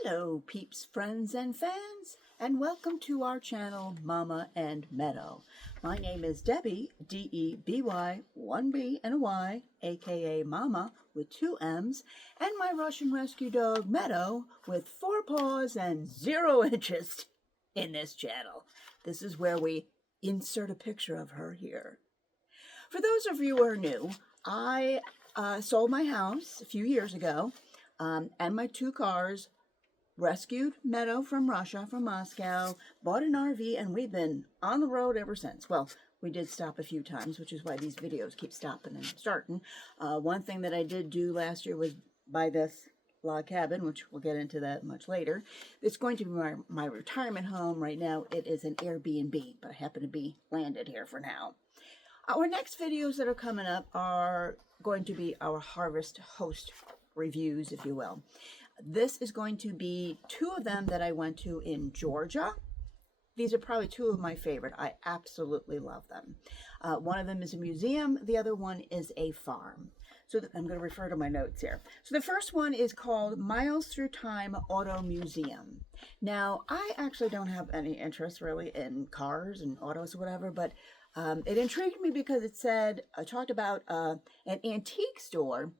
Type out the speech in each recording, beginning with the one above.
Hello, peeps, friends, and fans, and welcome to our channel, Mama and Meadow. My name is Debbie, D-E-B-Y, one B and a Y, aka Mama with two M's, and my Russian rescue dog, Meadow, with 4 paws and 0 interest in this channel. This is where we insert a picture of her here. For those of you who are new, I sold my house a few years ago, and my 2 cars, rescued Meadow from Russia, from Moscow, bought an RV, and we've been on the road ever since. Well, we did stop a few times, which is why these videos keep stopping and starting. One thing that I did do last year was buy this log cabin, which we'll get into that much later. It's going to be my retirement home. Right now, it is an Airbnb, but I happen to be landed here for now. Our next videos that are coming up are going to be our Harvest Host reviews, if you will. This is going to be 2 of them that I went to in Georgia. These are probably 2 of my favorite. I absolutely love them. One of them is a museum. The other one is a farm. So I'm going to refer to my notes here. So the first one is called Miles Through Time Auto Museum. Now, I actually don't have any interest really in cars and autos or whatever, but it intrigued me because it said, talked about an antique store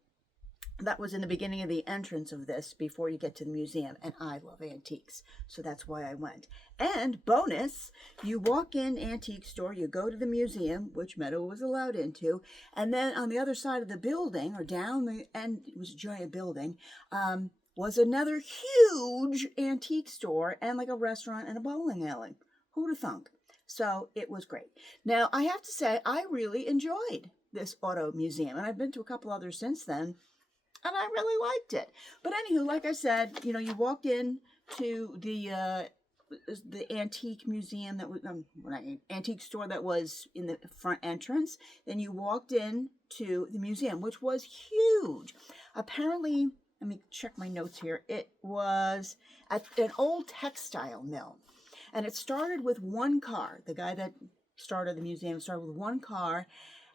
that was in the beginning of the entrance of this before you get to the museum, and I love antiques, so that's why I went. And bonus, you walk in antique store, you go to the museum, which Meadow was allowed into, and then on the other side of the building, or down the end, it was a giant building, was another huge antique store and like a restaurant and a bowling alley. Who'd have thunk? So it was great. Now, I have to say, I really enjoyed this auto museum, and I've been to a couple others since then, and I really liked it. But anywho, like I said, you know, you walked in to the antique museum that was antique store that was in the front entrance. Then you walked in to the museum, which was huge. Apparently, let me check my notes here. It was at an old textile mill, and it started with 1 car. The guy that started the museum started with 1 car,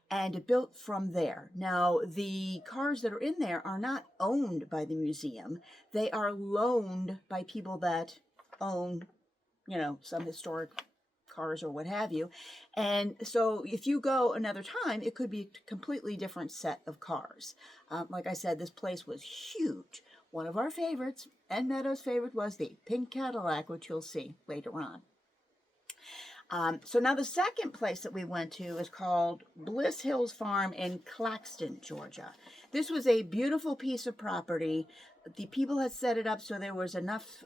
and it built from there. Now, the cars that are in there are not owned by the museum. They are loaned by people that own, you know, some historic cars or what have you. And so if you go another time, it could be a completely different set of cars. Like I said, this place was huge. One of our favorites, and Meadow's favorite, was the pink Cadillac, which you'll see later on. So now the second place that we went to is called Bliss Hills Farm in Clarksville, Georgia. This was a beautiful piece of property. The people had set it up so there was enough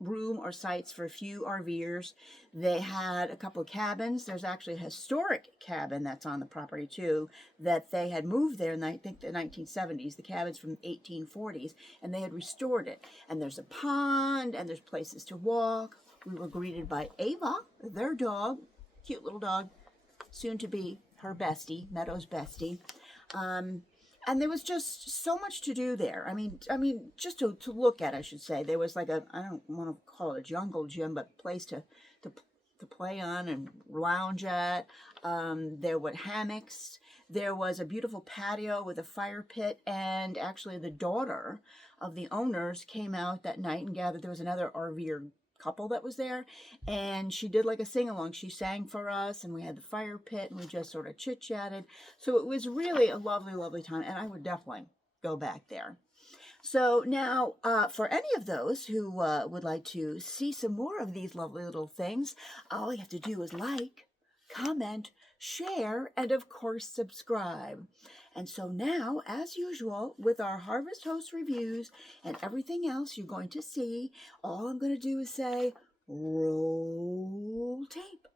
room or sites for a few RVers. They had a couple of cabins. There's actually a historic cabin that's on the property too, that they had moved there in, I think, the 1970s. The cabin's from the 1840s, and they had restored it. And there's a pond, and there's places to walk. We were greeted by Ava, their dog, cute little dog, soon to be her bestie, Meadow's bestie. And there was just so much to do there. I mean, just to look at, I should say. There was like a, I don't want to call it a jungle gym, but place to play on and lounge at. There were hammocks. There was a beautiful patio with a fire pit, and actually the daughter of the owners came out that night and gathered. There was another RVer couple that was there, and she did like a sing-along. She sang for us, and we had the fire pit, and we just sort of chit-chatted. So it was really a lovely, lovely time, and I would definitely go back there. So now, for any of those who would like to see some more of these lovely little things, all you have to do is like, comment, share, and of course subscribe. And so now, as usual, with our Harvest Host reviews and everything else you're going to see, all I'm going to do is say, roll tape.